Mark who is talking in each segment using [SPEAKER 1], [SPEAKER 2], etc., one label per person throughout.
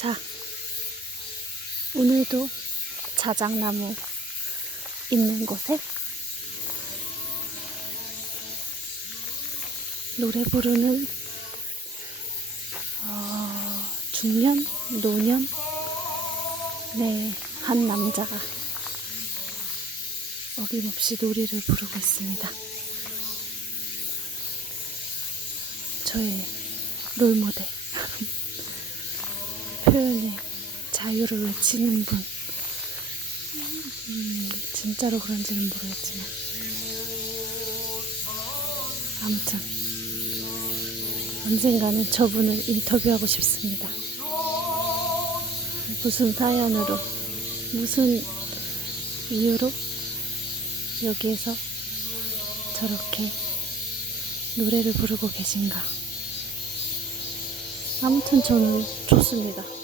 [SPEAKER 1] 자, 오늘도 자작나무 있는 곳에 노래 부르는 어, 중년, 노년, 네, 한 남자가 어김없이 노래를 부르고 있습니다. 저의 롤모델. 표현의 자유를 외치는 분. 음, 진짜로 그런지는 모르겠지만. 아무튼, 언젠가는 저분을 인터뷰하고 싶습니다. 무슨 사연으로, 무슨 이유로 여기에서 저렇게 노래를 부르고 계신가. 아무튼 저는 좋습니다.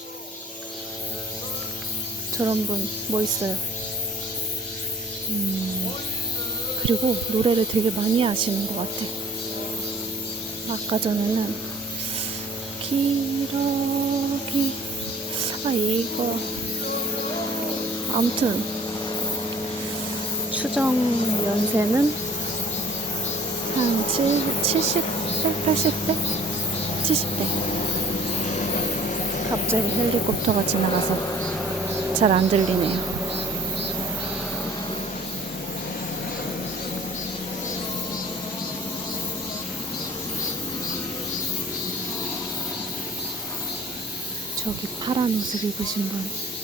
[SPEAKER 1] 저런 분 멋있어요. 음, 그리고 노래를 되게 많이 하시는 것 같아. 아까 전에는 기러기 아 이거 아무튼 추정 연세는 한 7, 70대? 80대? 70대. 갑자기 헬리콥터가 지나가서 잘 안 들리네요. 저기 파란 옷을 입으신 분.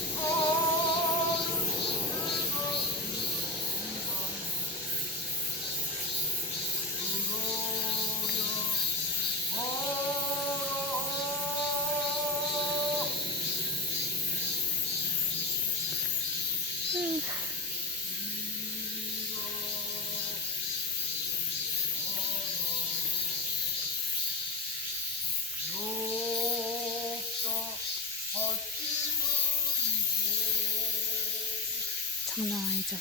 [SPEAKER 1] 아니죠.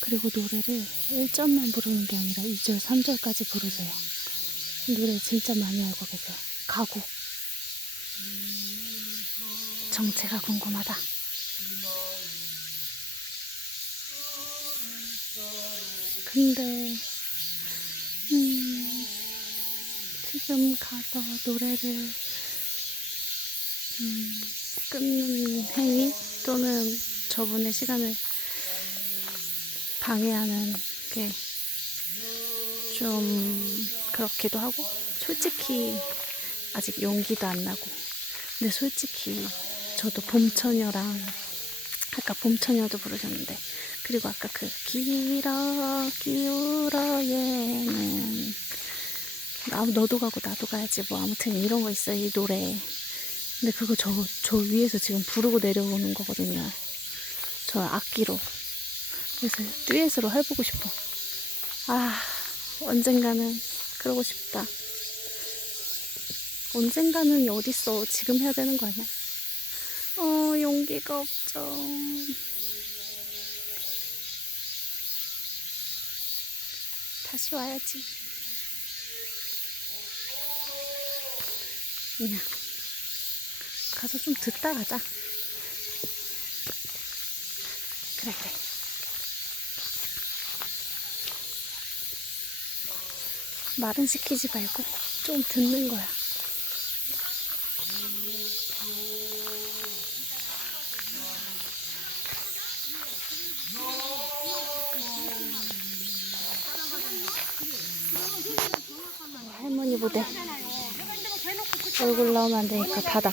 [SPEAKER 1] 그리고 노래를 1절만 부르는 게 아니라 2절, 3절까지 부르세요. 노래 진짜 많이 알고 계세요. 가곡. 정체가 궁금하다. 근데, 음, 지금 가서 노래를 음, 끊는 행위 또는 저분의 시간을 방해하는 게 좀 그렇기도 하고 솔직히 아직 용기도 안 나고. 근데 솔직히 저도 봄처녀랑 아까 봄처녀도 부르셨는데 그리고 아까 그 기울어 기울어 얘는 아, 너도 가고 나도 가야지 뭐 아무튼 이런 거 있어요 이 노래 근데 그거 저, 저 위에서 지금 부르고 내려오는 거거든요. 저 악기로. 그래서 듀엣으로 해보고 싶어. 아, 언젠가는 그러고 싶다. 언젠가는 어딨어. 지금 해야 되는 거 아니야? 어, 용기가 없죠. 다시 와야지. 그냥. 가서 좀 듣다 가자. 그래, 그래. 말은 시키지 말고 좀 듣는 거야. 할머니 보대. 얼굴 나오면 안 되니까 닫아.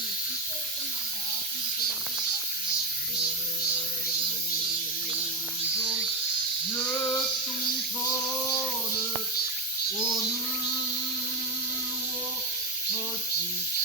[SPEAKER 1] 我只。